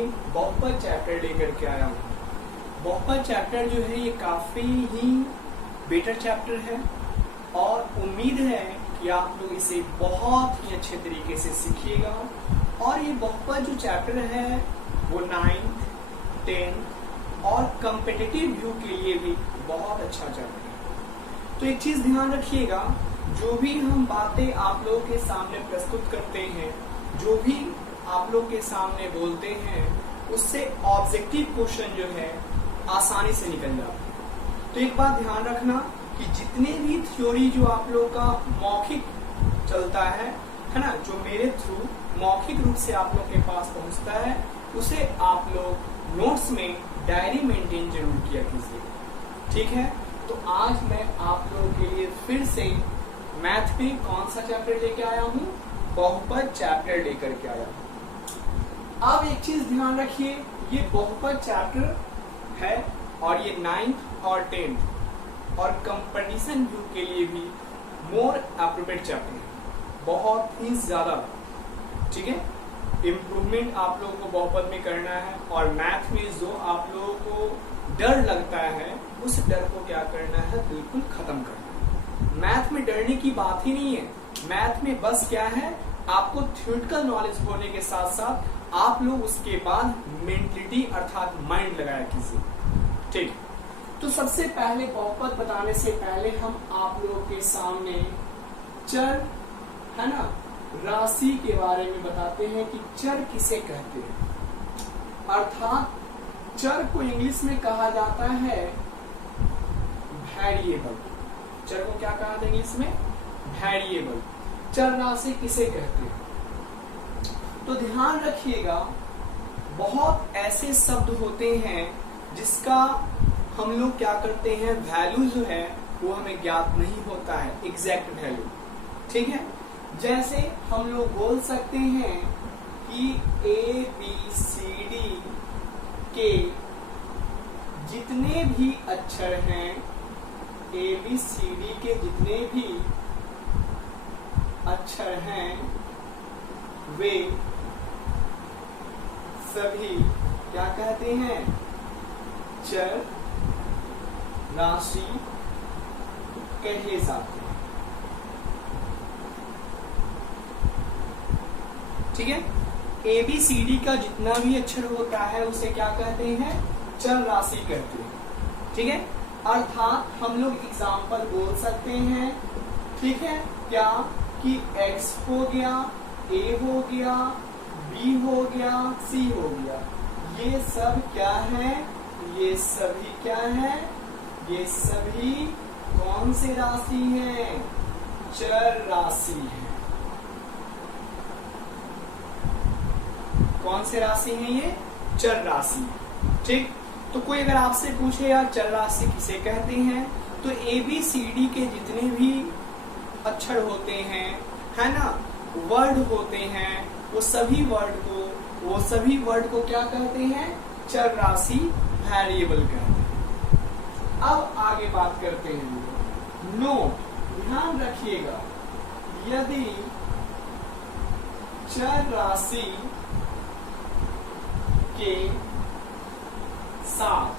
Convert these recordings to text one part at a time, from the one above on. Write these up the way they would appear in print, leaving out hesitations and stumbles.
में बहुपद चैप्टर लेकर के आया हूँ। बहुपद चैप्टर जो है ये काफी ही बेटर चैप्टर है और उम्मीद है कि आप लोग इसे बहुत ही अच्छे तरीके से सीखिएगा। और ये बहुपद जो चैप्टर है वो 9th, 10th और कॉम्पिटिटिव व्यू के लिए भी बहुत अच्छा चैप्टर है। तो एक चीज ध्यान रखिएगा, जो भी हम बातें आप लोगों के सामने प्रस्तुत करते हैं, जो भी आप लोग के सामने बोलते हैं, उससे ऑब्जेक्टिव क्वेश्चन जो है आसानी से निकल जाता है। तो एक बात ध्यान रखना कि जितने भी थ्योरी जो आप लोग का मौखिक चलता है ना, जो मेरे थ्रू मौखिक रूप से आप लोग के पास पहुंचता है, उसे आप लोग नोट्स में डायरी मेंटेन जरूर किया कीजिए, ठीक है। तो आज मैं आप लोगों के लिए फिर से मैथ में कौन सा चैप्टर लेके आया हूँ, बहुपद चैप्टर लेकर के आया हूँ। अब एक चीज ध्यान रखिए, ये बहुपद चैप्टर है और ये 9th और 10th और कंपैरिजन व्यू के लिए भी मोर एप्रोप्रिएट चैप्टर है, बहुत ही ज्यादा, ठीक है। इम्प्रूवमेंट आप लोगों को बहुपद में करना है और मैथ में जो आप लोगों को डर लगता है उस डर को क्या करना है, बिल्कुल खत्म करना है। मैथ में डरने की बात ही नहीं है, मैथ में बस क्या है, आपको थ्योरेटिकल नॉलेज होने के साथ साथ आप लोग उसके बाद मेंटलिटी अर्थात माइंड लगाया कीजिए, ठीक। तो सबसे पहले बहुपद बताने से पहले हम आप लोगों के सामने चर है ना, राशि के बारे में बताते हैं कि चर किसे कहते हैं। अर्थात चर को इंग्लिश में कहा जाता है वेरिएबल। चर को क्या कहा था इंग्लिश में, वेरिएबल। चर राशि किसे कहते हैं, तो ध्यान रखिएगा, बहुत ऐसे शब्द होते हैं जिसका हम लोग क्या करते हैं, वैल्यू जो है वो हमें ज्ञात नहीं होता है, एग्जैक्ट वैल्यू, ठीक है। जैसे हम लोग बोल सकते हैं कि ABCD के जितने भी अक्षर हैं, ABCD के जितने भी अक्षर हैं वे सभी क्या कहते हैं, चर राशि कहे जाते हैं, ठीक है। ABCD का जितना भी अक्षर होता है उसे क्या कहते हैं, चर राशि कहते हैं, ठीक है। अर्थात हम लोग एग्जाम्पल बोल सकते हैं, ठीक है, क्या कि X हो गया, A हो गया, B हो गया, C हो गया, ये सब क्या है, ये सभी क्या है, ये सभी कौन से राशि हैं, चर राशि है। कौन से राशि है ये, चर राशि, ठीक। तो कोई अगर आपसे पूछे यार चर राशि किसे कहते हैं, तो ABCD के जितने भी अक्षर होते हैं, है ना, वर्ड होते हैं, वो सभी वर्ड को क्या कहते हैं, चर राशि, वेरिएबल कहते हैं। अब आगे बात करते हैं नोट, ध्यान रखिएगा, यदि चर राशि के साथ,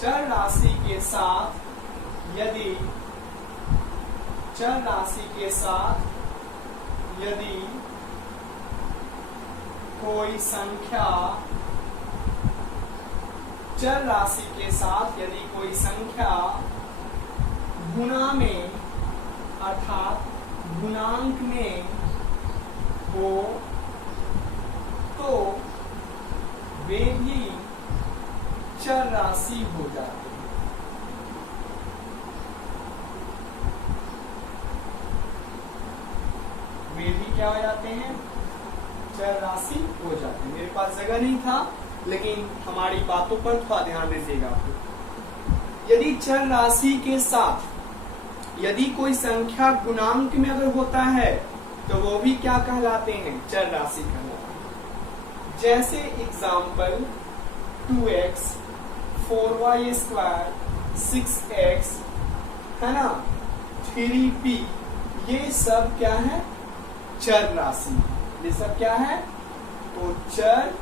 चर राशि के साथ, यदि चर राशि के साथ यदि कोई संख्या, चर राशि के साथ यदि कोई संख्या गुणा में अर्थात गुणांक में हो तो वे भी चर राशि हो जाते हैं। वे भी क्या हो जाते हैं, चर राशि हो जाते हैं। मेरे पास जगह नहीं था, लेकिन हमारी बातों पर थोड़ा ध्यान दीजिएगा। यदि चर राशि के साथ यदि कोई संख्या गुणांक में अगर होता है तो वो भी क्या कहलाते हैं, चर राशि कहलाते हैं। जैसे example 2x, 4y square, 6x, है ना, 3p, ये सब क्या है, चर राशि। ये सब क्या है, तो चर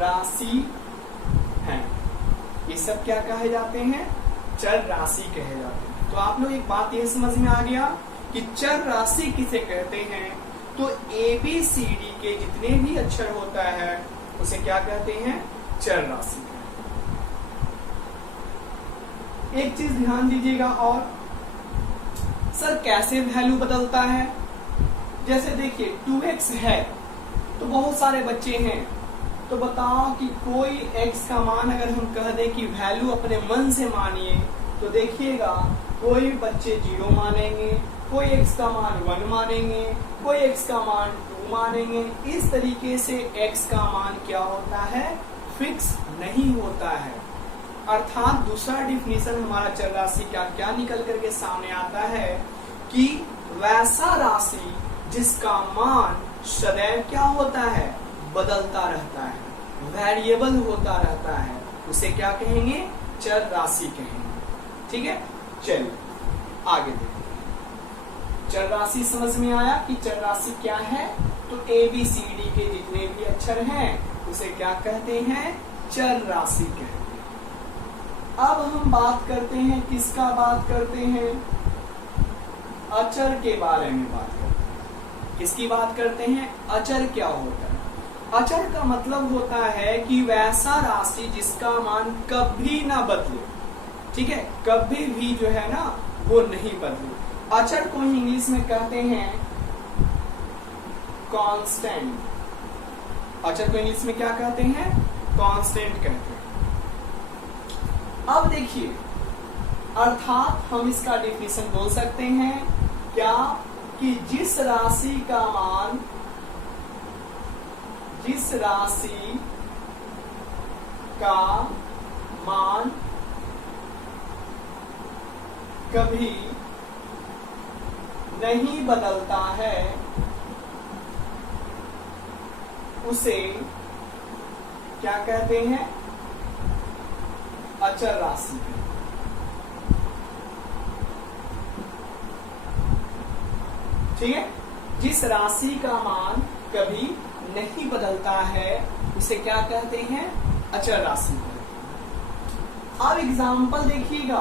राशि हैं। ये सब क्या कहे जाते हैं? चर राशि कहे जाते हैं। तो आप लोग एक बात ये समझ में आ गया कि चर राशि किसे कहते हैं? तो ABCD के जितने भी अक्षर होता है उसे क्या कहते हैं? चर राशि। एक चीज ध्यान दीजिएगा, और सर कैसे वैल्यू बदलता है? जैसे देखिए 2x है तो बहुत सारे बच्चे हैं, तो बताओ कि कोई x का मान अगर हम कह दें कि वैल्यू अपने मन से मानिए, तो देखिएगा कोई बच्चे 0 मानेंगे, कोई x का मान 1 मानेंगे, कोई x का मान 2 मानेंगे। इस तरीके से x का मान क्या होता है? फिक्स नहीं होता है। अर्थात दूसरा डिफिनीशन हमारा चर राशि का क्या निकल करके सामने आता है कि वैसा राशि जिसका मान सदैव क्या होता है? बदलता रहता है, वेरिएबल होता रहता है, उसे क्या कहेंगे? चर राशि कहेंगे। ठीक है, चलिए आगे देखते हैं। चर राशि समझ में आया कि चर राशि क्या है? तो ABCD के जितने भी अक्षर हैं उसे क्या कहते हैं? चर राशि कहते हैं। अब हम बात करते हैं, किसका बात करते हैं? अचर के बारे में बात करते हैं। किसकी बात करते हैं? अचर क्या होता है? अचर का मतलब होता है कि वैसा राशि जिसका मान कभी ना बदले। ठीक है, कभी भी जो है ना वो नहीं बदले। अचर को इंग्लिश में कहते हैं कांस्टेंट। अचर को इंग्लिश में क्या कहते हैं? कांस्टेंट कहते हैं। अब देखिए, अर्थात हम इसका डिफिनीशन बोल सकते हैं क्या? कि जिस राशि का मान कभी नहीं बदलता है उसे क्या कहते हैं? अचर राशि। ठीक है, जिस राशि का मान कभी नहीं बदलता है उसे क्या कहते हैं? अचर राशि। अब एग्जाम्पल देखिएगा,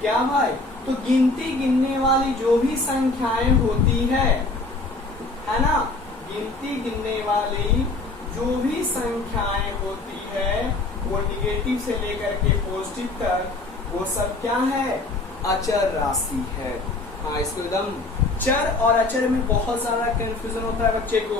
क्या भाई? तो गिनती गिनने वाली जो भी संख्याएं होती है ना, गिनती गिनने वाली जो भी संख्याएं होती है वो निगेटिव से लेकर के पॉजिटिव तक, वो सब क्या है? अचर राशि है। हाँ, इसको एकदम, चर और अचर में बहुत ज्यादा कंफ्यूजन होता है बच्चे को।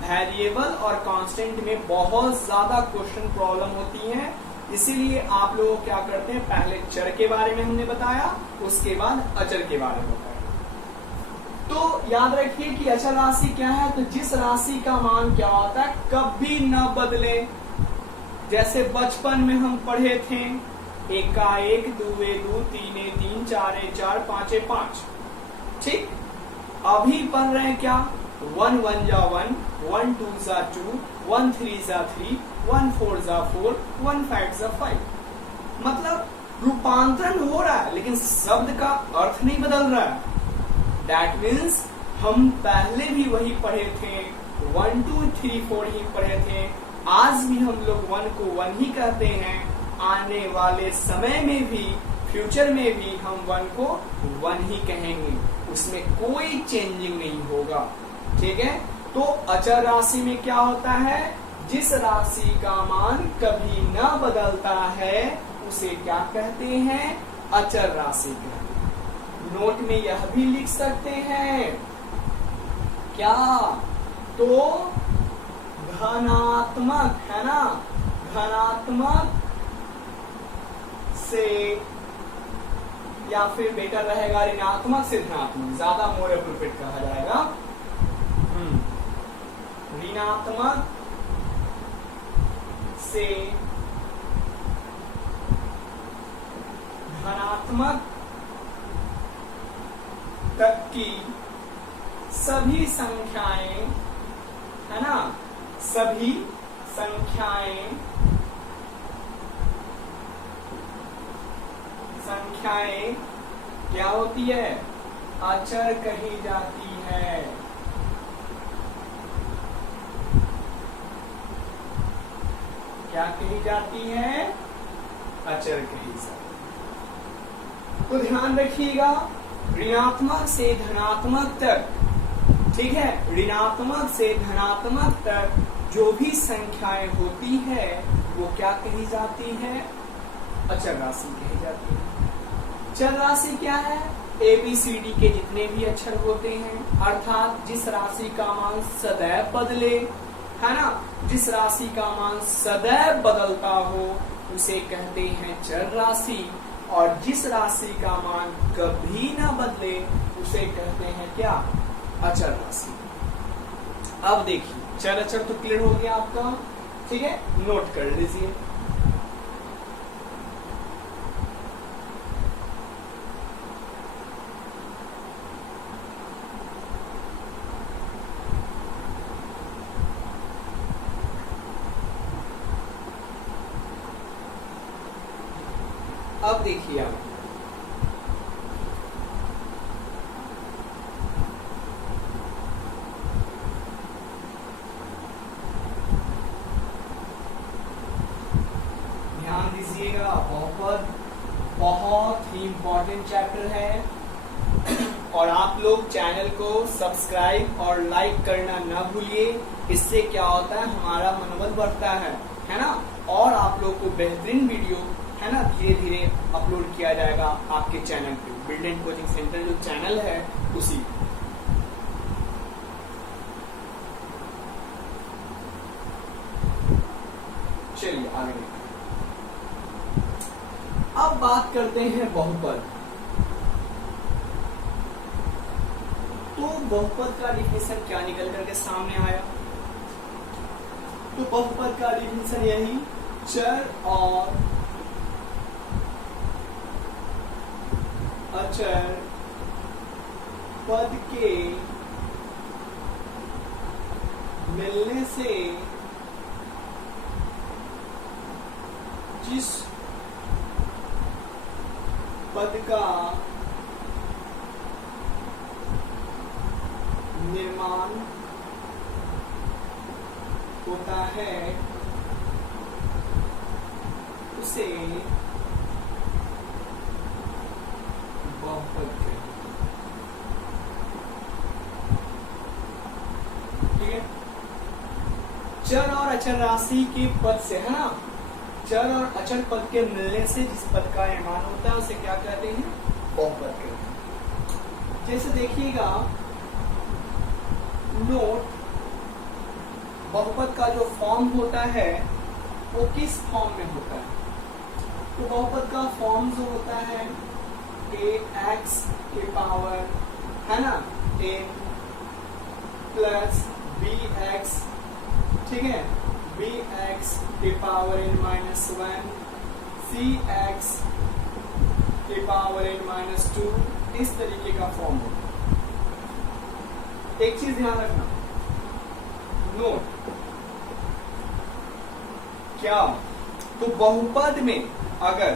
वेरिएबल और कांस्टेंट में बहुत ज्यादा क्वेश्चन प्रॉब्लम होती है, इसीलिए आप लोग क्या करते हैं, पहले चर के बारे में हमने बताया, उसके बाद अचर के बारे में बताया। तो याद रखिए कि अचर राशि क्या है? तो जिस राशि का मान क्या होता है? कभी न बदले। जैसे बचपन में हम पढ़े थे, 1 का 1, 2 ए 2, 3 ए 3, 4 ए 4, 5 ए 5। ठीक, अभी पढ़ रहे हैं क्या? 1 1 जा 1, 1 2 जा 2, 1 3 जा 3, 1 4 जा 4, 1 5 जा 5। मतलब रूपांतरण हो रहा है लेकिन शब्द का अर्थ नहीं बदल रहा है। दैट मीन्स हम पहले भी वही पढ़े थे, 1 2 3 4 ही पढ़े थे। आज भी हम लोग 1 को 1 ही कहते हैं, आने वाले समय में भी, फ्यूचर में भी हम 1 को 1 ही कहेंगे, उसमें कोई चेंजिंग नहीं होगा। ठीक है, तो अचर राशि में क्या होता है? जिस राशि का मान कभी न बदलता है उसे क्या कहते हैं? अचर राशि कहते हैं। नोट में यह भी लिख सकते हैं क्या? तो धनात्मक है ना, धनात्मक से, या फिर बेटर रहेगा ऋणात्मक से धनात्मक, ज्यादा मोर एप्रोप्रिएट कहा जाएगा। ऋणात्मक से धनात्मक तक की सभी संख्याएं, है ना, सभी संख्याएं क्या होती है? अचर कही जाती है। क्या कही जाती है? अचर कही जाती है। तो ध्यान रखिएगा, ऋणात्मक से धनात्मक तक, ठीक है, ऋणात्मक से धनात्मक तक जो भी संख्याएं होती है वो क्या कही जाती है? अचर राशि कही जाती है। चर राशि क्या है? ABCD के जितने भी अक्षर होते हैं, अर्थात जिस राशि का मान सदैव बदले, है ना, जिस राशि का मान सदैव बदलता हो उसे कहते हैं चर राशि, और जिस राशि का मान कभी ना बदले उसे कहते हैं क्या? अचर राशि। अब देखिए, चर अचर तो क्लियर हो गया आपका, ठीक है, नोट कर लीजिए। अब देखिए आप, ध्यान दीजिएगा, बहुत ही इंपॉर्टेंट चैप्टर है, और आप लोग चैनल को सब्सक्राइब और लाइक करना ना भूलिए। इससे क्या होता है, हमारा मनोबल बढ़ता है ना, और आप लोग को बेहतरीन वीडियो, है ना, धीरे धीरे अपलोड किया जाएगा आपके चैनल पे, बिल्डेंट कोचिंग सेंटर जो चैनल है उसी। चलिए आगे, अब बात करते हैं बहुपद। तो बहुपद का डिफिनेशन क्या निकल करके सामने आया? तो बहुपद का डिफिनेशन यही, चर और अचर पद के मिलने से जिस पद का निर्माण होता है उसे बहुपद कहते हैं। ठीक है, चर और अचर राशि के पद से, है ना, चर और अचर पद के मिलने से जिस पद का निर्माण होता है उसे क्या कहते हैं? बहुपद कहते हैं। जैसे देखिएगा, नोट, बहुपद का जो फॉर्म होता है वो किस फॉर्म में होता है? तो बहुपद का फॉर्म जो होता है ax के पावर, है ना, n प्लस bx, ठीक है, bx के पावर n माइनस 1, cx के पावर n माइनस 2, इस तरीके का फॉर्म होता है। एक चीज ध्यान रखना, नोट क्या, तो बहुपद में अगर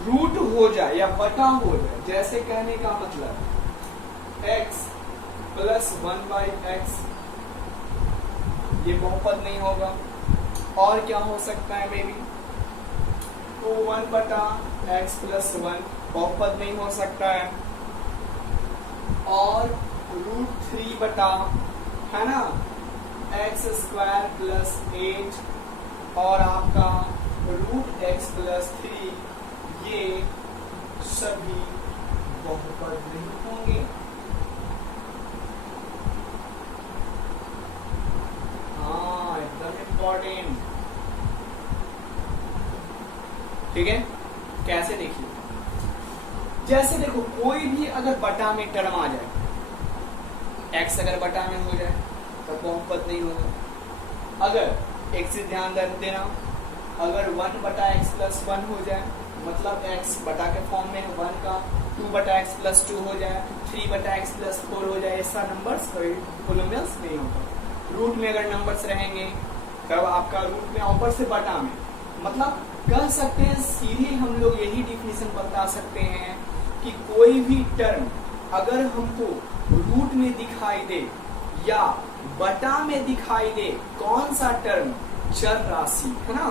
रूट हो जाए या बटा हो जाए, जैसे कहने का मतलब x प्लस 1/x, ये बहुपद नहीं होगा। और क्या हो सकता है, मे बी तो 1/x प्लस 1 बहुपद नहीं हो सकता है। और √3 बटा, है ना, x² प्लस 8 और आपका √x प्लस 3, ये सभी बहुपद नहीं होंगे। हाँ, एकदम इम्पोर्टेंट। ठीक है, कैसे देखिए, जैसे देखो, कोई भी अगर बटा में टर्म आ जाए, x अगर बटा में हो जाए तो बहुपद नहीं होगा। अगर एक से ध्यान देना, अगर 1/x प्लस 1 हो जाए, मतलब x बटा के फॉर्म में 1 का 2/x प्लस 2 हो जाए, 3/x प्लस 4 हो जाए, ऐसा नंबर्स पोलिनोमियल्स नहीं होगा। रूट में अगर नंबर्स रहेंगे तब आपका रूट में ऊपर से बटा में, मतलब कह सकते हैं सीधे हम लोग यही डिफिनेशन बता सकते हैं कि कोई भी टर्म अगर हमको रूट में दिखाई दे या बटा में दिखाई दे, कौन सा टर्म? चर राशि, है ना,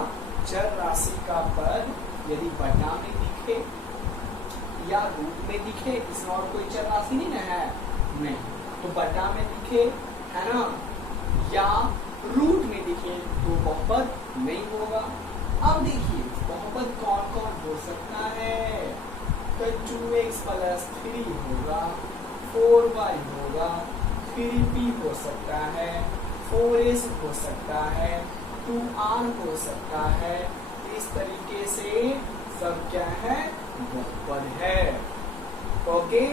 चर राशि का पद यदि बटा में दिखे या रूट में दिखे, इसमें और कोई चर राशि नहीं ना है, नहीं, तो बटा में दिखे है ना, या रूट में दिखे तो बहुपद नहीं होगा। अब देखिए बहुपद कौन कौन हो सकता है, तो 2x + 3 होगा, 4y होगा, 3p हो सकता है, 4s हो सकता है, 2r हो सकता है। इस तरीके से सब क्या है, बहुपद है। ओके,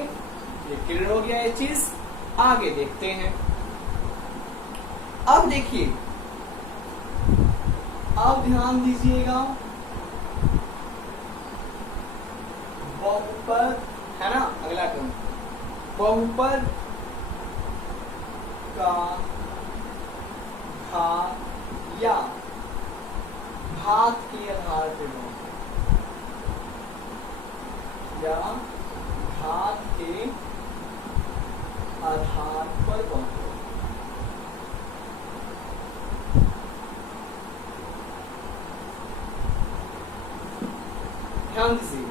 ये क्लियर हो गया ये चीज। आगे देखते हैं। अब देखिए, अब ध्यान दीजिएगा, बहुपद है ना, अगला क्रम, बहुपद का घात या घात के आधार पर या घात के आधार पर बहुपद। ध्यान दीजिए,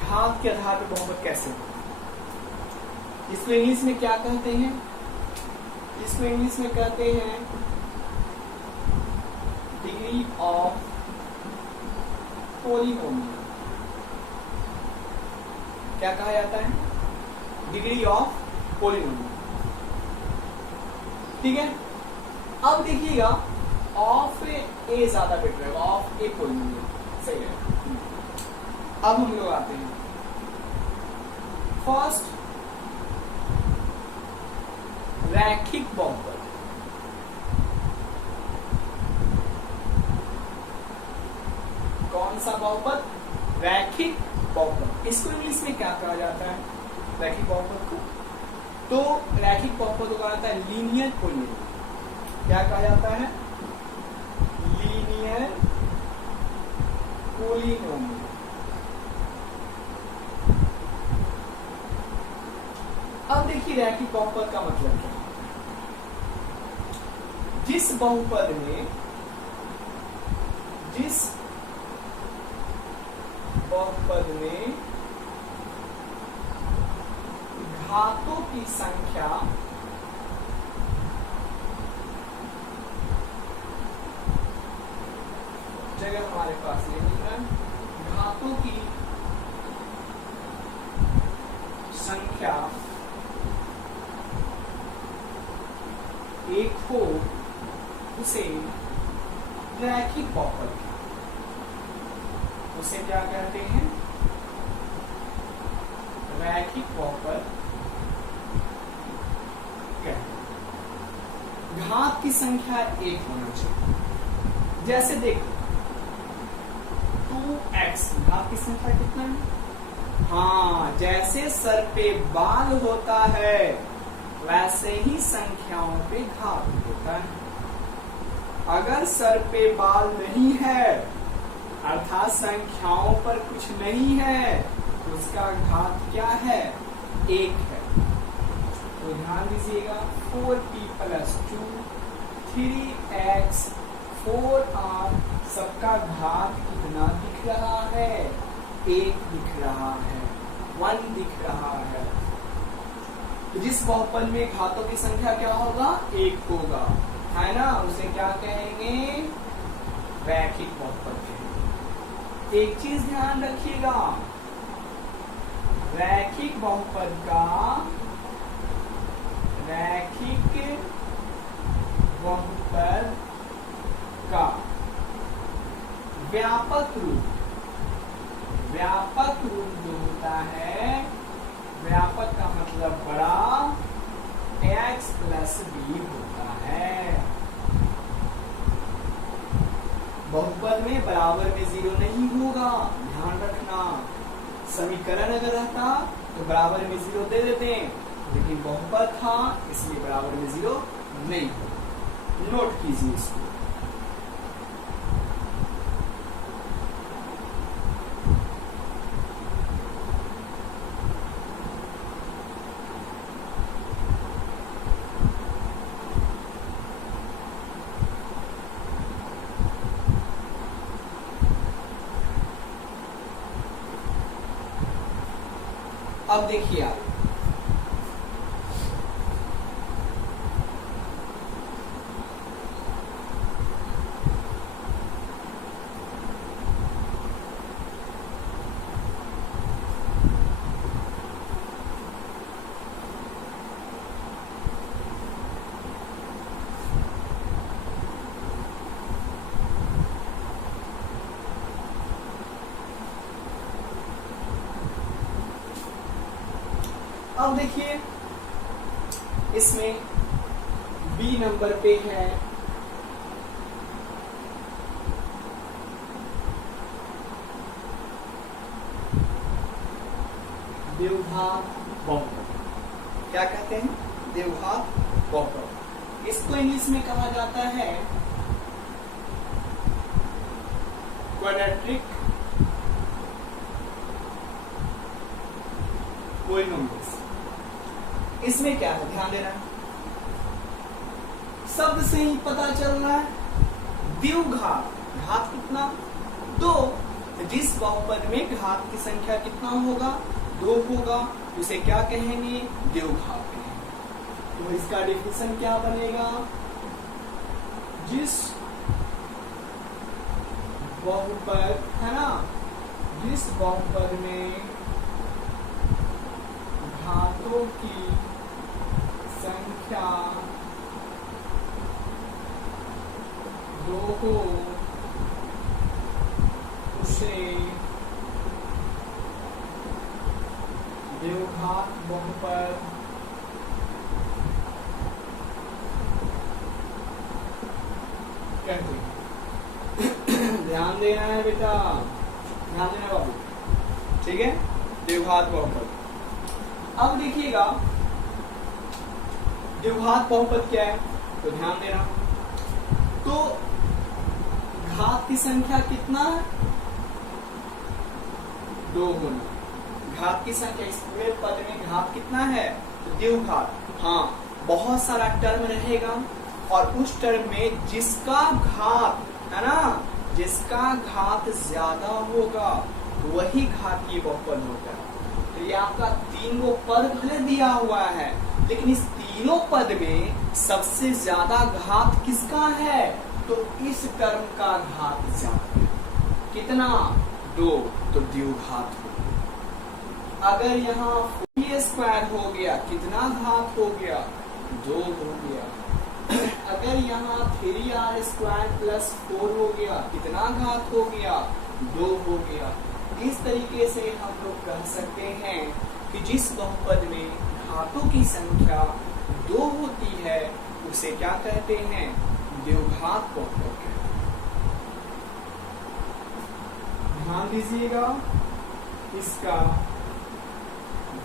घात के आधार पर बहुपद कैसे हो, इसको इंग्लिश में क्या कहते हैं, इसको इंग्लिश में कहते हैं डिग्री ऑफ पॉलिनोमियल। क्या कहा जाता है, डिग्री ऑफ पॉलिनोमियल। ठीक है, अब देखिएगा ऑफ ए ज्यादा बेटर है, ऑफ ए पॉलिनोमियल सही है। अब हम लोग आते हैं फर्स्ट, रैखिक बहुपद। कौन सा बहुपद, रैखिक बहुपद। इसको इंग्लिश में क्या कहा जाता है, रैखिक बहुपद को, तो रैखिक बहुपद को कहा जाता है लीनियर पॉलिनोमियल। क्या कहा जाता है, लीनियर पॉलिनोमियल। अब देखिए रैखिक बहुपद का मतलब क्या है, जिस बहुपद में घातों की संख्या जगह हमारे पास ये मिल रहा है, घातों की संख्या एक हो, उसे रैखिक बहुपद, उसे क्या कहते हैं, रैखिक बहुपद कहते हैं। घात की संख्या एक होना चाहिए। जैसे देखो 2x, घात की संख्या कितना है, हाँ, जैसे सर पे बाल होता है वैसे ही संख्याओं पे घात होता है। अगर सर पे बाल नहीं है अर्थात संख्याओं पर कुछ नहीं है, उसका घात क्या है, एक है। तो ध्यान दीजिएगा 4p + 2, 3x, 4r, सबका घात कितना दिख रहा है, एक दिख रहा है, 1 दिख रहा है। तो जिस बहुपद में घातों की संख्या क्या होगा, एक होगा, है ना, उसे क्या कहेंगे, रैखिक बहुपद कहेंगे। एक चीज ध्यान रखिएगा, रैखिक बहुपद का, रैखिक बहुपद का व्यापक रूप, व्यापक रूप जो होता है, व्यापक का मतलब बड़ा, x + b होता है। बहुपद में बराबर में 0 नहीं होगा, ध्यान रखना। समीकरण अगर रहता तो बराबर में 0 दे देते हैं, लेकिन बहुपद था इसलिए बराबर में 0 नहीं होगा। नोट कीजिए इसको। अब देखिए आप, अब देखिए इसमें बी नंबर पे है द्विघात बहुपद। क्या कहते हैं? द्विघात बहुपद। इसको इंग्लिश में कहा जाता है क्वाड्रेटिक पॉलिनोमियल्स। इसमें क्या है, ध्यान देना, शब्द से ही पता चल रहा है द्विघात, घात कितना? 2। जिस बहुपद में घात की संख्या कितना होगा? 2 होगा, उसे क्या कहेंगे? द्विघात कहेंगे। तो इसका डेफिनेशन क्या बनेगा? जिस बहुपद है ना, जिस बहुपद में घातों की संख्या 2 हो उसे द्विघात बहुपद कहते हैं। ध्यान देना है बेटा, ध्यान देना बाबू, ठीक है? द्विघात बहुपद। अब देखिएगा द्विघात बहुपद क्या है, तो ध्यान देना। तो घात की संख्या कितना है? 2 होना। घात की संख्या, इस पूरे पद में घात कितना है? तो द्विघात। हाँ, बहुत सारा टर्म रहेगा और उस टर्म में जिसका घात है ना, जिसका घात ज्यादा होगा वही घातीय बहुपद होगा। तो ये आपका 3 गो पद भले दिया हुआ है, लेकिन इस तीनों पद में सबसे ज्यादा घात किसका है? तो इस टर्म का घात ज्यादा है। कितना? 2, तो द्विघात हो। अगर यहाँ 4² हो गया, कितना घात हो गया? 2 हो गया। अगर यहाँ 3r² + 4 हो गया, कितना घात हो गया? 2 हो गया। इस तरीके से हम लोग कह सकते हैं कि जिस बहुपद में घातों की संख्या 2 होती है उसे क्या कहते हैं? द्विघात बहुपद कहते हैं। ध्यान दीजिएगा, इसका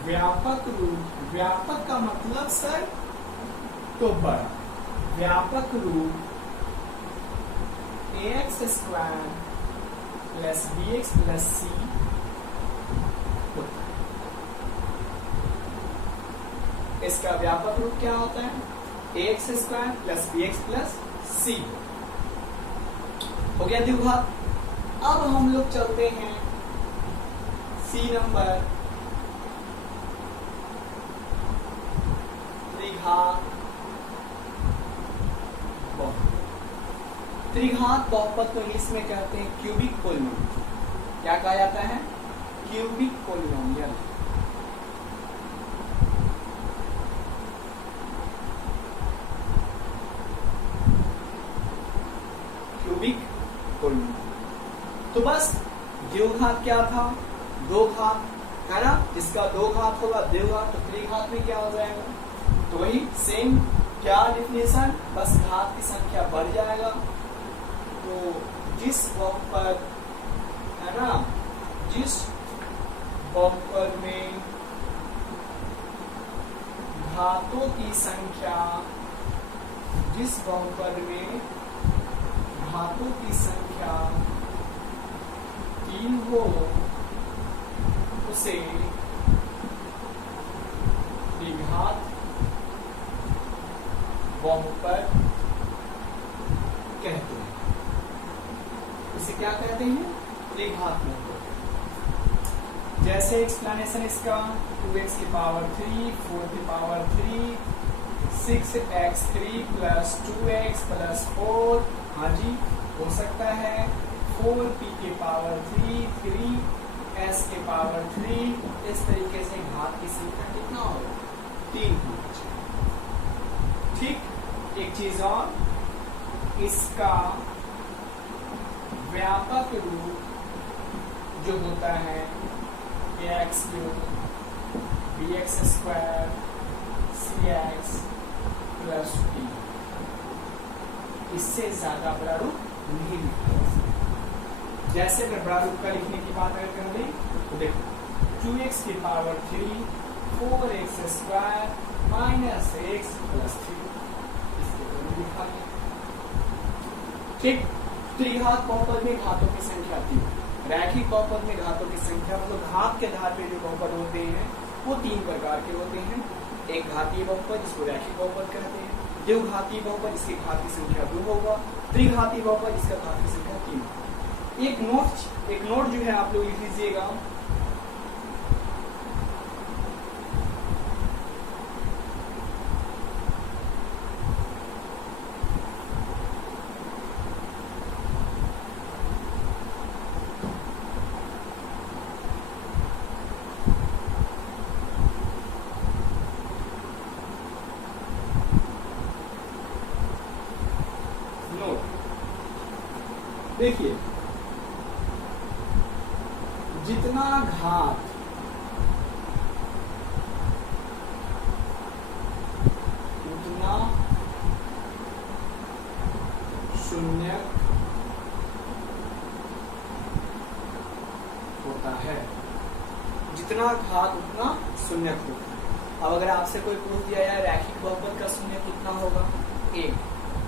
व्यापक रूप, व्यापक का मतलब सर तो बड़ा, व्यापक रूप ax² + bx + c होता है। इसका व्यापक रूप क्या होता है? ax² + bx + c हो गया द्विघात। अब हम लोग चलते हैं सी नंबर, त्रिघात बहुपद। त्रिघात बहुपद को इंग्लिश में कहते हैं क्यूबिक पॉलिनोमियल। क्या कहा जाता है? Cubic polynomial. Cubic polynomial. तो बस द्विघात क्या था? 2 घात है ना, जिसका 2 घात होगा द्विघात। तो त्रिघात में क्या हो जाएगा? तो वही सेम, क्या डेफिनेशन? बस घात की संख्या बढ़ जाएगा। तो जिस बहुपद है ना, जिस बहुपद में घातों की संख्या, जिस बहुपद में घातों की संख्या 3 हो उसे द्विघात बहुपद कहते हैं। इसे क्या कहते हैं? त्रिघात बहुपद। जैसे एक्सप्लेनेशन इसका 2x की पावर 3, 4 की power 3, 6x3 plus 2x plus 4, हाँ जी हो सकता है 4p की पावर 3, 3s के पावर 3, इस तरीके से घात की संख्या कितना होगा 3 होना चाहिए। ठीक, एक चीज और, इसका व्यापक रूप जो होता है ax cube bx square cx plus d, इससे ज्यादा बड़ा रूप नहीं लिखा जा सकता। जैसे अगर बड़ा रूप का लिखने की बात अगर कर लें तो देखो 2x की power 3, 4x square minus x plus 3, इसके ऊपर लिखा है। ठीक, त्रिघात बहुपद में घातों की संख्या आती है, रैखिक बहुपद में घातों की संख्या मतलब घात के आधार पे जो बहुपद होते हैं वो 3 प्रकार के होते हैं। एक घातीय बहुपद जिसको रैखिक बहुपद कहते हैं, द्विघातीय बहुपद जिसकी घात की संख्या 2 होगा, त्रिघातीय बहुपद जिसका घात की संख्या 3 होगा। एक नोट जो है आप लोग लिख लीजिएगा, देखिए जितना घात उतना शून्य होता है, जितना घात उतना शून्य होता है। अब अगर आपसे कोई पूछ दिया जाए रैखिक बहुपद का शून्य कितना होगा 1,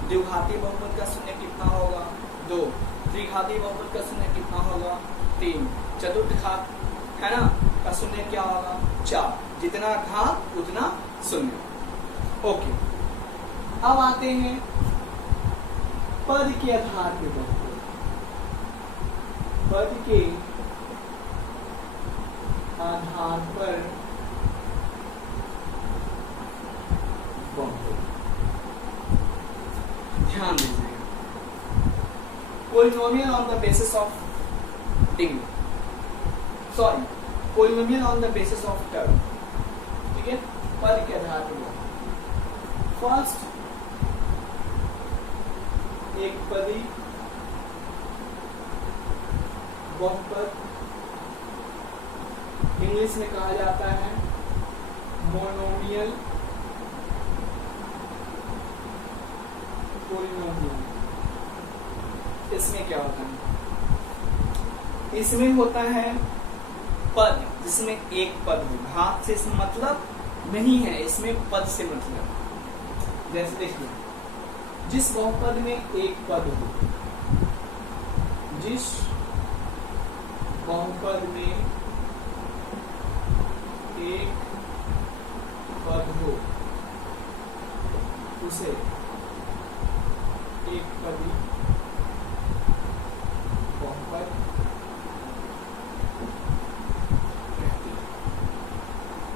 द्विघातीय बहुपद का शून्य कितना होगा 2, त्रिघातीय बहुपद का शून्य कितना होगा 3, चतुर्थ घात है ना का शून्य क्या होगा 4, जितना घात उतना शून्य। ओके, अब आते हैं पद के आधार पे बहुपद। पद के आधार पर बहुपद, ध्यान दीजिए polynomial on the basis of degree, sorry polynomial on the basis of term, ठीक है, पद के आधार पर। फर्स्ट एक पदी बहुपद, इंग्लिश में कहा जाता है मोनोमियल पोलिनोमियल। इसमें क्या होता है, इसमें होता है पद जिसमें एक पद हो, घात से इसमें मतलब नहीं है, इसमें पद से मतलब। जैसे देखिए जिस बहुपद में एक पद हो, जिस बहुपद में एक पद हो उसे एक पदी बहुपद कहते हैं।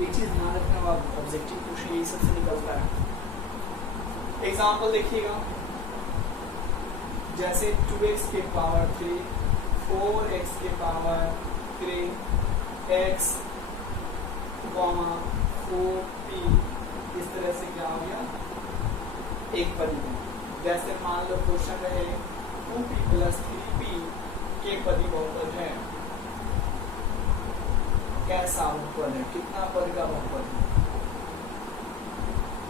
एक चीज ध्यान रखना, ऑब्जेक्टिव क्वेश्चन यही सबसे निकलता है। एग्जाम्पल देखिएगा, जैसे 2x के पावर 3, 4x के पावर 3, x, 4p, इस तरह से क्या हो गया एक पदी में। जैसे मान लो क्वेश्चन रहे 2p प्लस 3p के पदी बहुपद है, कैसा बहुपद है, कितना पद का बहुपद है,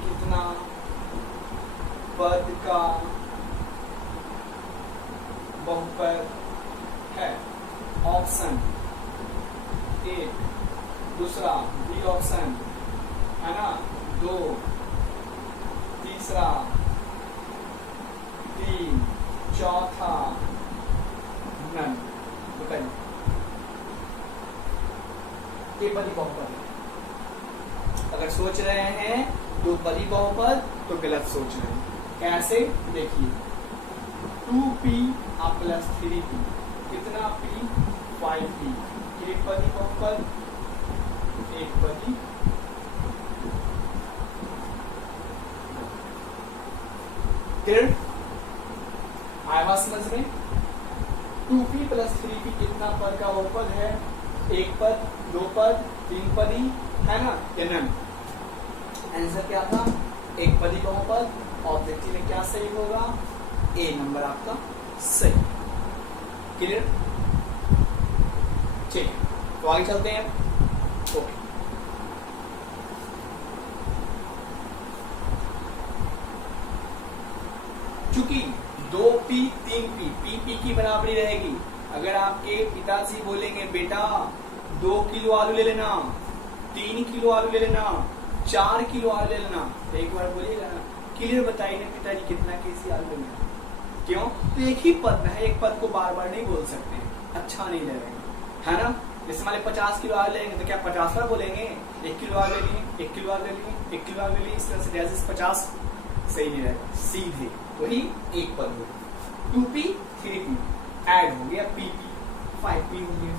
कितना पद का बहुपद है। ऑप्शन एक, दूसरा बी ऑप्शन है ना, 2, तीसरा 3, चौथा नन। बताइए ये पदी बहुपद है। अगर सोच रहे हैं दो पदी बहुपद तो गलत सोच रहे हैं। कैसे, देखिए 2p प्लस 3p, कितना p, 5p द्विपदी बहुपद, एकपदी, क्लियर? आया समझ में? 2p प्लस 3p कितना पद का बहुपद है? एक पद, दो पद, तीन पदी, है ना? या नन? आंसर क्या था? एक पदी बहुपद। ऑब्जेक्टिव में क्या सही होगा? ए नंबर आपका सही। क्लियर? ठीक, तो आगे चलते हैं। ओके, चूंकि 2p 3p p की बराबरी रहेगी। अगर आपके पिताजी बोलेंगे बेटा 2 किलो आलू ले लेना, 3 किलो आलू ले लेना, 4 किलो आलू ले लेना, तो एक बार बोलिएगा ना क्लियर बताइए ना पिताजी कितना केजी आलू लेना। क्यों? तो एक ही पद में है, एक पद को बार बार नहीं बोल सकते, अच्छा नहीं लगेगा, है ना? जैसे मान 50 किलो आलू लेंगे तो क्या 50 बार बोलेंगे? 1 किलो आलू ले लिए, 1 किलो आलू ले लिए, 1 किलो आलू ले लिए, इस तरह से जैसे 50 सही नहीं रहेगा, सीधे वही एक पद हो। 2p 3p ऐड हो गया, pp 5p हो गया।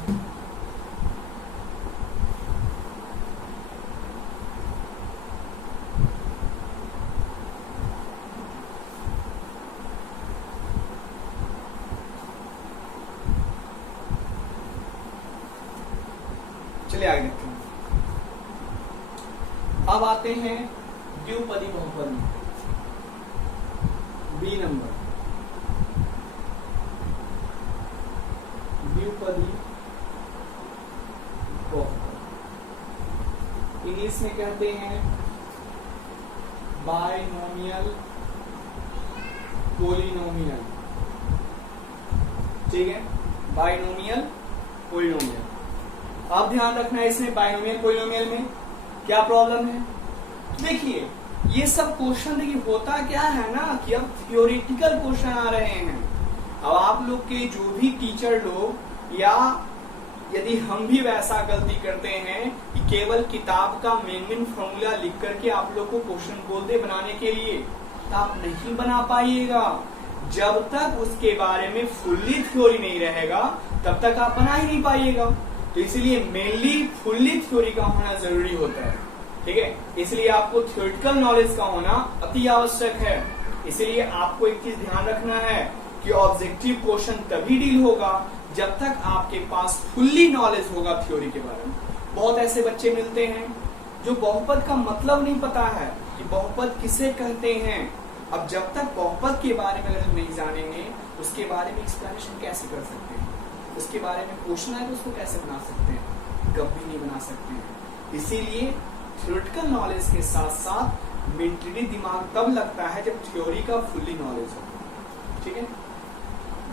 चलिए आगे देखते हैं। अब आते हैं द्विपदी बहुपद में। बी नंबर, द्विपदी बहुपद इंग्लिश में कहते हैं बाइनोमियल पोलिनोमियल। ठीक है, बाइनोमियल पोलिनोमियल। अब ध्यान रखना है इसमें बाइनोमियल पोलिनोमियल में क्या प्रॉब्लम है। देखिए ये सब क्वेश्चन देखिए होता क्या है ना कि अब थियोरेटिकल क्वेश्चन आ रहे हैं। अब आप लोग के जो भी टीचर लोग या यदि हम भी वैसा गलती करते हैं कि केवल किताब का मेन फॉर्मूला लिख करके आप लोग को क्वेश्चन बोल दे बनाने के लिए, तो आप नहीं बना पाइएगा। जब तक उसके बारे में फुल्ली थ्योरी नहीं रहेगा तब तक आप बना ही नहीं पाइएगा। तो इसलिए मेनली फुल्ली थ्योरी का होना जरूरी होता है। ठीक है, इसलिए आपको थ्योरेटिकल नॉलेज का होना अति आवश्यक है। इसलिए आपको एक चीज ध्यान रखना है कि ऑब्जेक्टिव क्वेश्चन तभी डील होगा जब तक आपके पास फुल्ली नॉलेज होगा थ्योरी के बारे में। बहुत ऐसे बच्चे मिलते हैं जो बहुपद का मतलब नहीं पता है कि बहुपद किसे कहते हैं। अब जब तक बहुपद के बारे में अगर हम नहीं जानेंगे, उसके बारे में एक्सप्लेनेशन कैसे कर सकते हैं, उसके बारे में क्वेश्चन है तो उसको कैसे बना सकते हैं, कभी नहीं बना सकते हैं। इसीलिए थ्योरेटिकल नॉलेज के साथ साथ मेंटली दिमाग तब लगता है जब थ्योरी का फुल्ली नॉलेज हो। ठीक है,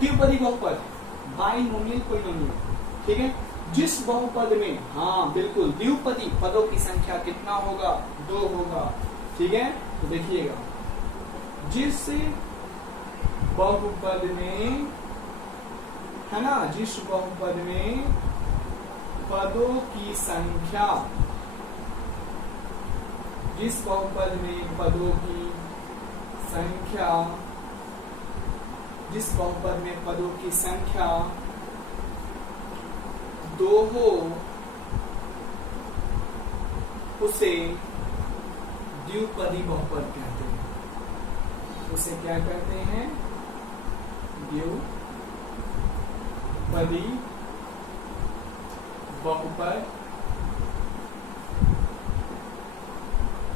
द्विपदी बहुपद बाइनोमियल पोलिनोमियल। ठीक है, जिस बहुपद में, हाँ बिल्कुल, द्विपदी पदों की संख्या कितना होगा? 2 होगा। ठीक है, तो देखिएगा जिस बहुपद में, है ना, जिस बहुपद में पदों की संख्या, जिस बहुपद में पदों की संख्या, जिस बहुपद में पदों की संख्या 2 हो, उसे द्विपदी बहुपद कहते हैं। उसे क्या कहते हैं? द्विपदी बहुपद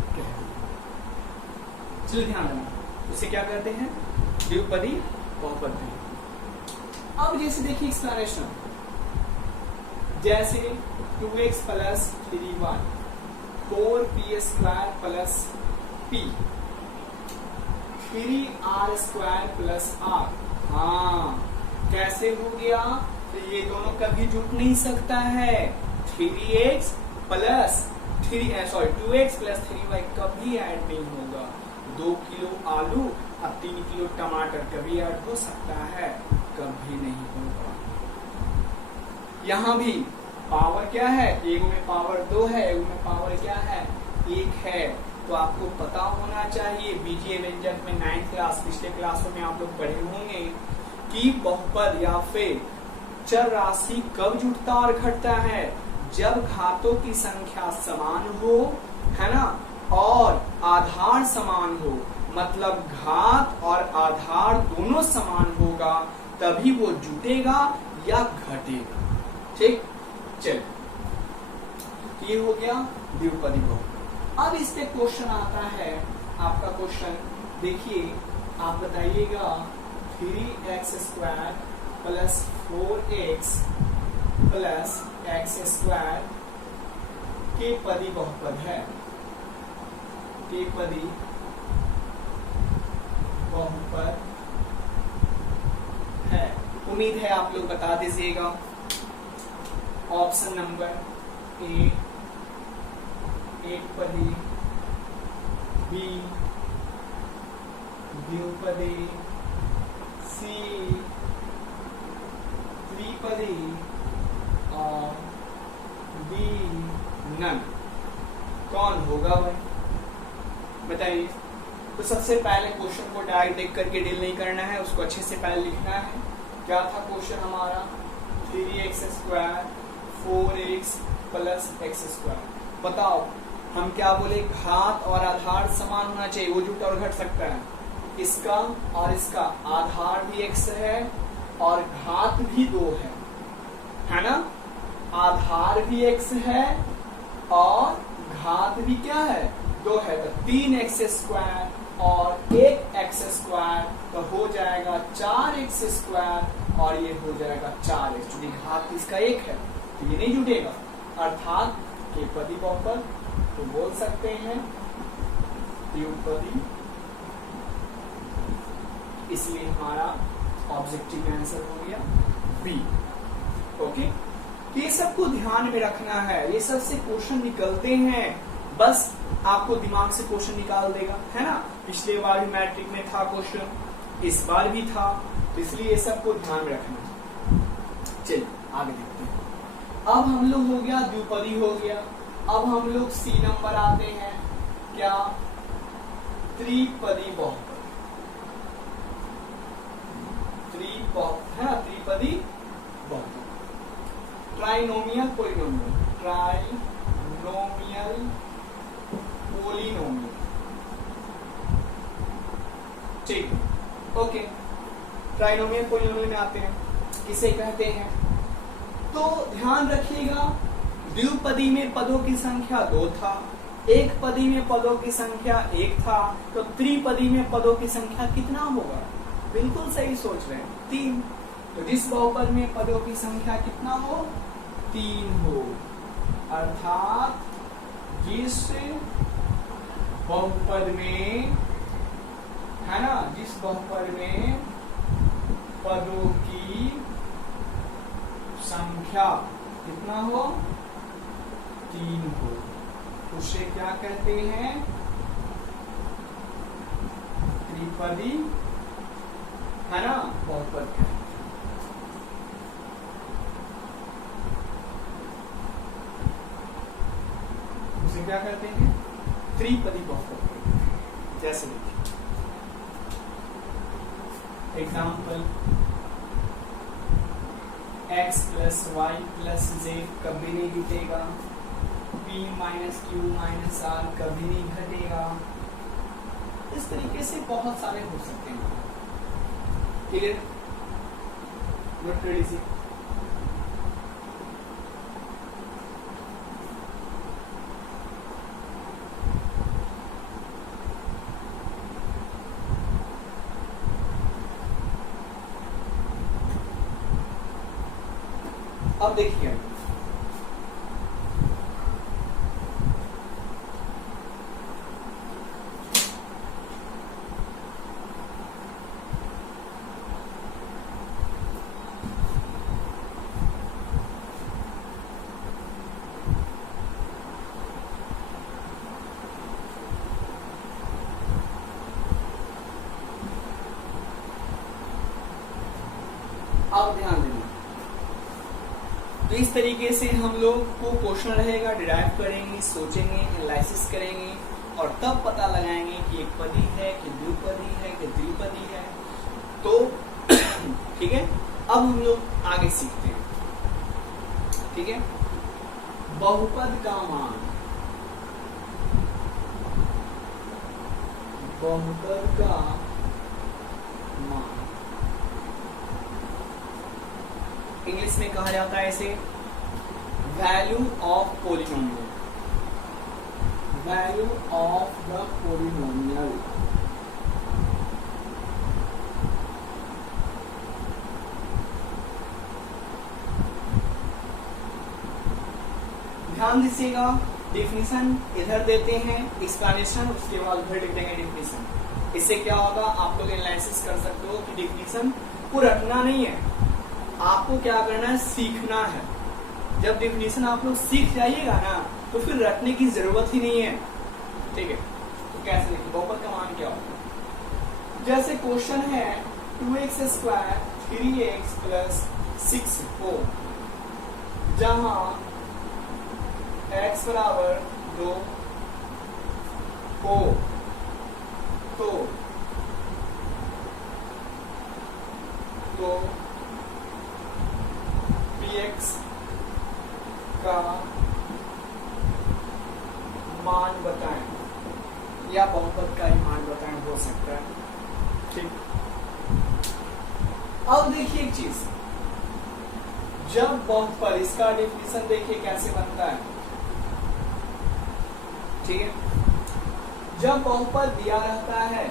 कहते हैं। चलिए ध्यान रखना, उसे क्या कहते हैं? द्विपदी बहुपद कहते हैं। अब जैसे देखिए एक्सप्लेनेशन, जैसे 2x plus 3y 4p square plus p 3r square plus r। हाँ, कैसे हो गया? तो ये दोनों कभी जुट नहीं सकता है। 3x plus 2x plus 3y कभी ऐड नहीं होगा। 2 किलो आलू और 3 किलो टमाटर कभी ऐड हो सकता है? कभी नहीं होगा। यहाँ भी पावर क्या है? एगो में पावर 2 है, एगो में पावर क्या है? 1 है। तो आपको पता होना चाहिए, बीजीय व्यंजक में 9th क्लास, पिछले क्लासों में आप लोग पढ़े होंगे कि बहुपद या फिर चर राशि कब जुटता और घटता है? जब घातों की संख्या समान हो, है ना, और आधार समान हो, मतलब घात और आधार दोनों समान होगा तभी वो जुटेगा या घटेगा। ठीक, चलिए ये हो गया द्विपदी बहुपद। अब इस पे क्वेश्चन आता है, आपका क्वेश्चन देखिए, आप बताइएगा 3x² plus 4x plus x² के पदी बहुपद है, के पदी बहुपद है। उम्मीद है आप लोग बता दीजिएगा। ऑप्शन नंबर ए एक पदी, बी द्विपदी, सी त्रिपदी और डी नन। कौन होगा भाई बताइए। तो सबसे पहले क्वेश्चन को डायरेक्ट देख करके डील नहीं करना है, उसको अच्छे से पहले लिखना है। क्या था क्वेश्चन हमारा? 3x² 4x plus x²। बताओ हम क्या बोले? घात और आधार समान होना चाहिए, वो जुट और घट सकता है। इसका और इसका आधार भी x है और घात भी 2 है ना? आधार भी x है और घात भी क्या है? 2 है। तो 3x² और 1x² तो हो जाएगा 4x² और ये हो जाएगा 4x, क्योंकि घात इसका 1 है तो ये नहीं जुटेगा, अर्थात के पदी बहुपद तो बोल सकते हैं द्विपदी। इसलिए हमारा ऑब्जेक्टिव आंसर हो गया बी। ओके, ये सबको ध्यान में रखना है, ये सबसे क्वेश्चन निकलते हैं, बस आपको दिमाग से क्वेश्चन निकाल देगा, है ना। पिछले बार भी मैट्रिक में था क्वेश्चन, इस बार भी था, तो इसलिए ये सबको ध्यान में रखना है। चलिए आगे देखते हैं। अब हम लोग हो गया द्विपदी हो गया। अब हम लोग सी नंबर आते हैं, क्या? त्रिपदी बहुपद। त्रिपदी बहुपद, ट्राइनोमियल पोलिनोमियल, ट्राइनोमियल पोलिनोमियल। ठीक, ओके। ट्राइनोमियल पोलिनोमियल में आते हैं, किसे कहते हैं? तो ध्यान रखिएगा, द्विपदी में पदों की संख्या 2 था, एक पदी में पदों की संख्या 1 था, तो त्रिपदी में पदों की संख्या कितना होगा? बिल्कुल सही सोच रहे हैं, 3। तो जिस बहुपद में पदों की संख्या कितना हो? 3 हो, अर्थात जिस बहुपद में, है ना, जिस बहुपद में पदों की संख्या कितना हो? 3 हो, उसे क्या कहते हैं? त्रिपदी, है ना, बहुपद है। उसे क्या कहते हैं? त्रिपदी बहुपद। जैसे देखिए example, x plus y plus z कभी नहीं जुटेगा, p minus q minus r कभी नहीं घटेगा। इस तरीके से बहुत सारे हो सकते हैं। क्लियर? नोट कर लीजिए। अब देखिए, अब ध्यान देना। तो इस तरीके से हम लोग को क्वेश्चन रहेगा, डिराइव करेंगे, सोचेंगे, एनालिसिस करेंगे और तब पता लगाएंगे कि एक पदी है कि द्विपदी है कि त्रिपदी है। तो ठीक है, अब हम लोग आगे सीखते हैं। ठीक है। बहुपद का मान, बहुपद का मान इंग्लिश में कहा जाता है इसे value of polynomial, value of the polynomial. ध्यान दीजिएगा, डिफिनीशन इधर देते हैं, एक्सप्लेनेशन उसके बाद उधर लिख देंगे डिफिनीशन। इससे क्या होगा, आप लोग एनालिसिस कर सकते हो कि डिफिनीशन को रटना नहीं है, आपको क्या करना है, सीखना है। जब डिफिनीशन आप लोग सीख जाइएगा ना तो फिर रटने की जरूरत ही नहीं है, ठीक है। तो कैसे लिखें, बहुपद का मान क्या होगा। जैसे क्वेश्चन है 2x स्क्वायर 3x प्लस 6 हो, जहां x बराबर 2 हो तो px का मान बताएं या बहुपद का ही मान बताएं, हो सकता है, ठीक। अब देखिए एक चीज, जब बहुपद, इसका डेफिनेशन देखिए कैसे बनता है, ठीक है। जब बहुपद दिया रहता है,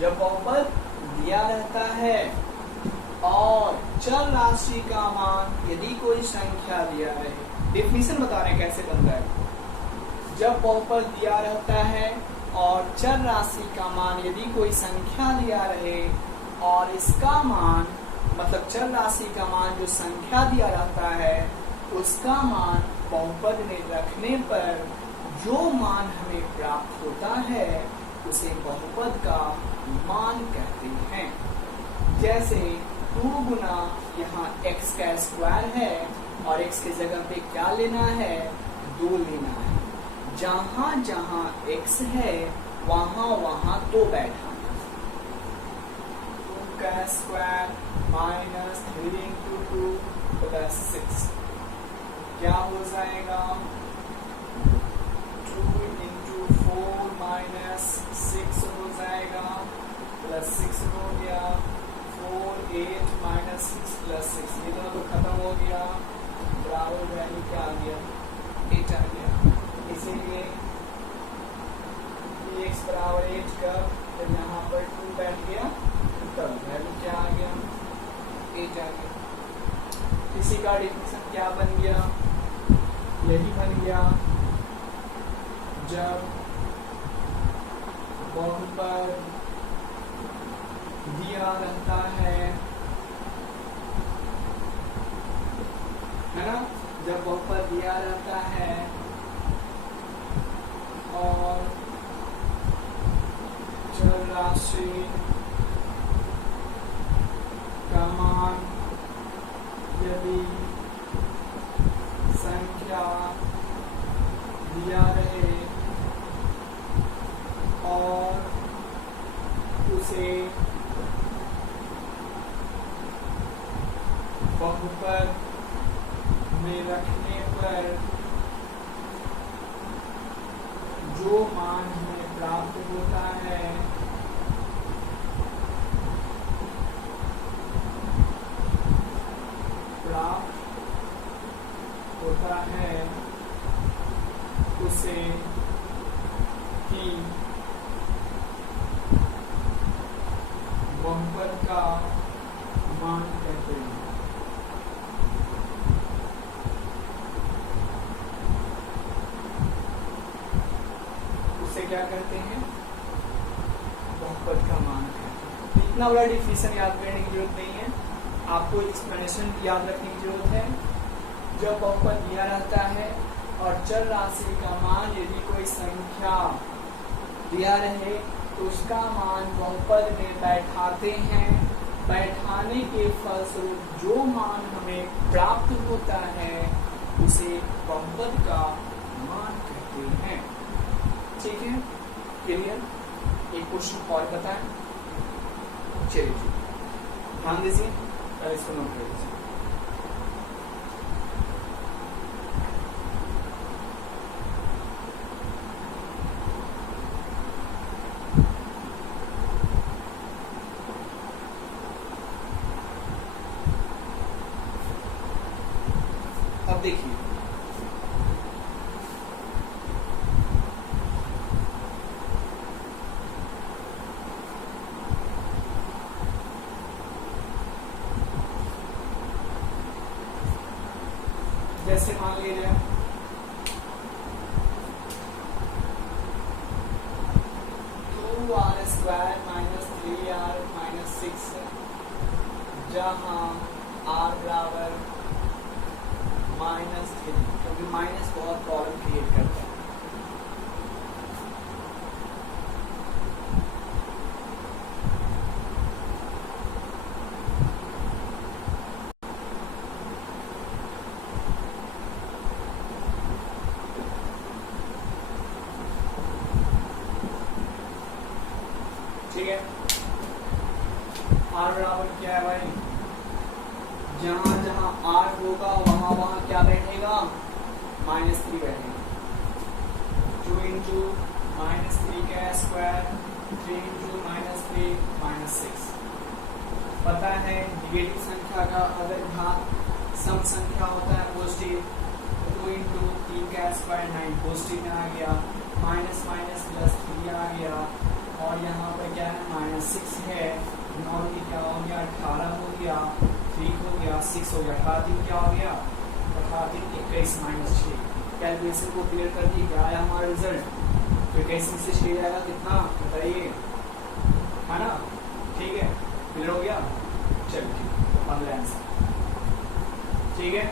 जब बहुपद दिया रहता है और चर राशि का मान यदि कोई संख्या दिया रहे, डेफिनेशन बता रहे हैं कैसे बनता है। जब बहुपद दिया रहता है और चर राशि का मान यदि कोई संख्या दिया रहे और इसका मान, मतलब चर राशि का मान जो संख्या दिया रहता है उसका मान बहुपद में रखने पर जो मान हमें प्राप्त होता है उसे बहुपद का मान कहते हैं। जैसे 2 गुना यहाँ x का स्क्वायर है और x की जगह पे क्या लेना है, 2 लेना है। जहां जहां x है वहां वहां 2 बैठा, 2 का स्क्वायर माइनस 3 इंटू 2 प्लस 6 क्या हो जाएगा, 2 इंटू 4 माइनस 6 हो जाएगा, प्लस 6 हो गया, 4 8 माइनस 6 प्लस 6, ये दोनों तो खत्म हो गया, बराबर वैल्यू क्या आ गया, 8 आ गया। इसीलिए x बराबर 8 का जब यहाँ पर 2 बैठ गया तब वैल्यू क्या आ गया, 8 आ गया। इसी का डिफिनेशन क्या बन गया, यही बन गया, जब बहुपद दिया रहता है ना, जब बहुपद दिया रहता है और चर राशि का मान यदि संख्या दिया रहे और उसे बहुपद में रखने पर जो मान हमें प्राप्त होता है उसे ही बहुपद का मान कहते हैं। उसे क्या कहते हैं, बहुपद का मान कहते हैं। इतना बड़ा डिफिनेशन याद करने की जरूरत नहीं है, आपको एक्सप्लेनेशन याद रखने की जरूरत है। जब बहुपद दिया रहता है और चर राशि का मान यदि कोई संख्या दिया रहे तो उसका मान बहुपद में बैठाते हैं। बैठाने के फलस्वरूप जो मान हमें प्राप्त होता है उसे बहुपद का मान कहते हैं। ठीक है, क्लियर? एक क्वेश्चन और बताएं। चलिए ध्यान दीजिए, इसको नोट कर लीजिए। अब देखिए जैसे मान लीजिए 2r² माइनस 3r माइनस 6 जहाँ r बराबर -3, क्योंकि माइनस बहुत प्रॉब्लम क्रिएट करता है। ठीक है, r बराबर क्या है भाई, जहां जहां r होगा वहां वहां क्या बैठेगा, -3 बैठेगा। 2 इंटू -3 का स्क्वायर, 3 इंटू -3 -6। पता है निगेटिव संख्या का अगर घात सम संख्या होता है पॉजिटिव, 2 इंटू 3 का स्क्वायर 9 पॉजिटिव में आ गया, माइनस माइनस प्लस 3 आ गया, और यहाँ पर क्या है -6 है, 9 की क्या हो गया 18 हो गया, 3 हो गया 6 हो गया, 18 क्या हो गया 18 21 -6। कैलकुलेशन को क्लियर कर दी, क्या आया हमारा रिजल्ट, तो 21 से 6 जाएगा कितना बताइए, है ना। ठीक है, क्लियर हो गया, चलिए ठीक है, 15 आंसर। ठीक है,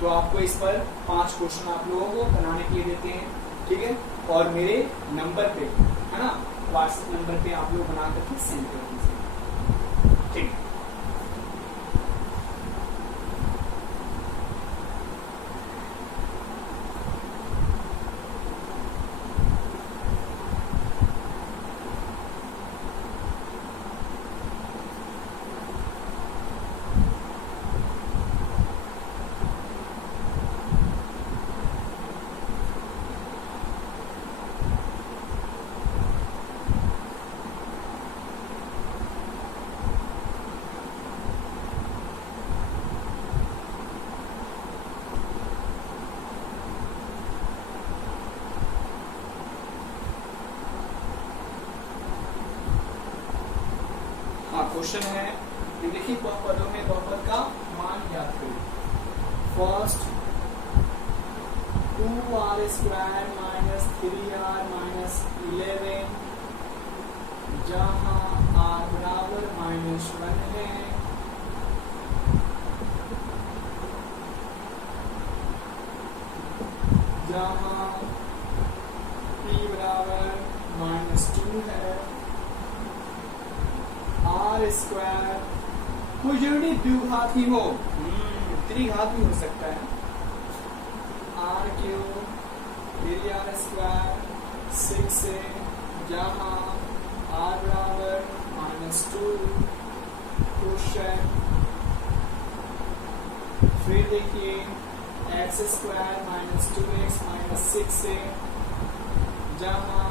तो आपको इस पर 5 क्वेश्चन आप लोगों को बनाने के लिए देते हैं। ठीक है, और मेरे नंबर पे है ना, व्हाट्सएप नंबर पे आप लोग बना करके सेंड कर दीजिए। ठीक है, क्वेश्चन है निम्नलिखित बहुपदों में बहुपद का मान ज्ञात करें। First 2r² minus 3r minus 11 जहां r बराबर -1 है, जहां p बराबर -2 है, r स्क्वायर कोई जरूरी द्विघात ही हो, त्रिघात भी हो सकता है, r क्यूब फिर r स्क्वायर 6 है, जहां r बराबर -2 क्वेश्चन। फिर देखिए x स्क्वायर -2x -6 है, जहां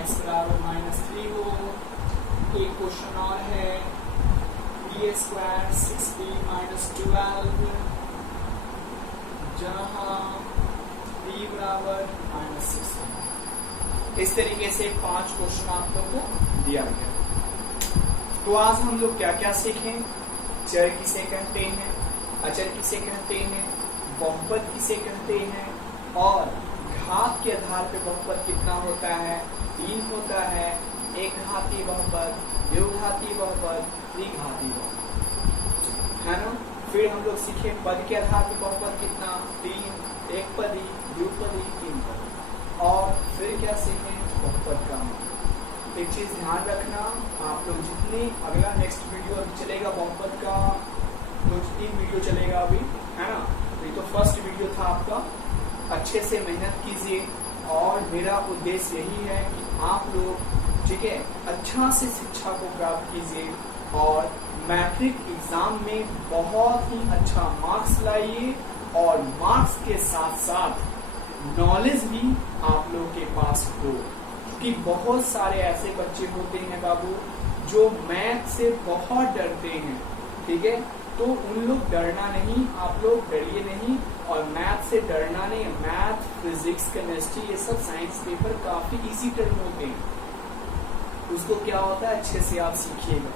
x बराबर -3 हो। एक क्वेश्चन और है b स्क्वायर 6b -12 जहां b बराबर -6। इस तरीके से 5 क्वेश्चन आप लोगों को दिया गया। तो आज हम लोग क्या क्या सीखें, चर किसे कहते हैं, अचर किसे कहते हैं, बहुपद किसे कहते हैं, और घात के आधार पर बहुपद कितना होता है, 3 होता है, एक घाती बहुपद, द्विघाती बहुपद, त्रिघाती बहुपद, है ना। फिर हम लोग सीखे पद के आधार पर बहुपद कितना, 3, एक पदी, द्विपदी, 3 पदी, और फिर क्या सीखे बहुपद का मान। एक चीज ध्यान रखना, आप लोग जितनी अगला नेक्स्ट वीडियो अभी चलेगा बहुपद का, तो 3 वीडियो चलेगा अभी, है ना। ये तो फर्स्ट वीडियो था आपका, अच्छे से मेहनत कीजिए, और मेरा उद्देश्य यही है कि आप लोग ठीक है अच्छा से शिक्षा को प्राप्त कीजिए और मैट्रिक एग्जाम में बहुत ही अच्छा मार्क्स लाइए, और मार्क्स के साथ साथ नॉलेज भी आप लोगों के पास हो, क्योंकि बहुत सारे ऐसे बच्चे होते हैं बाबू जो मैथ से बहुत डरते हैं। ठीक है, तो उन लोग डरना नहीं, आप लोग डरिए नहीं। और मैथ से डरना नहीं, मैथ, फिजिक्स, केमिस्ट्री, ये सब साइंस पेपर काफी इजी टर्म होते हैं। उसको क्या होता है अच्छे से आप सीखिएगा।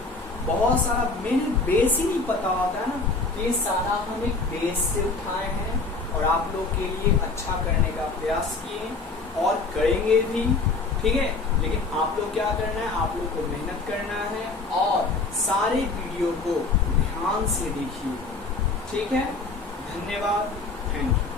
बहुत सारा मैंने बेस ही नहीं पता होता है ना, ये सारा हम एक बेस से उठाए हैं और आप लोग के लिए अच्छा करने का प्रयास किए और करेंगे भी, ठीक है। लेकिन आप लोग क्या करना है, आप लोग को मेहनत करना है और सारे वीडियो को ध्यान से देखिए, ठीक है। धन्यवाद, थैंक यू।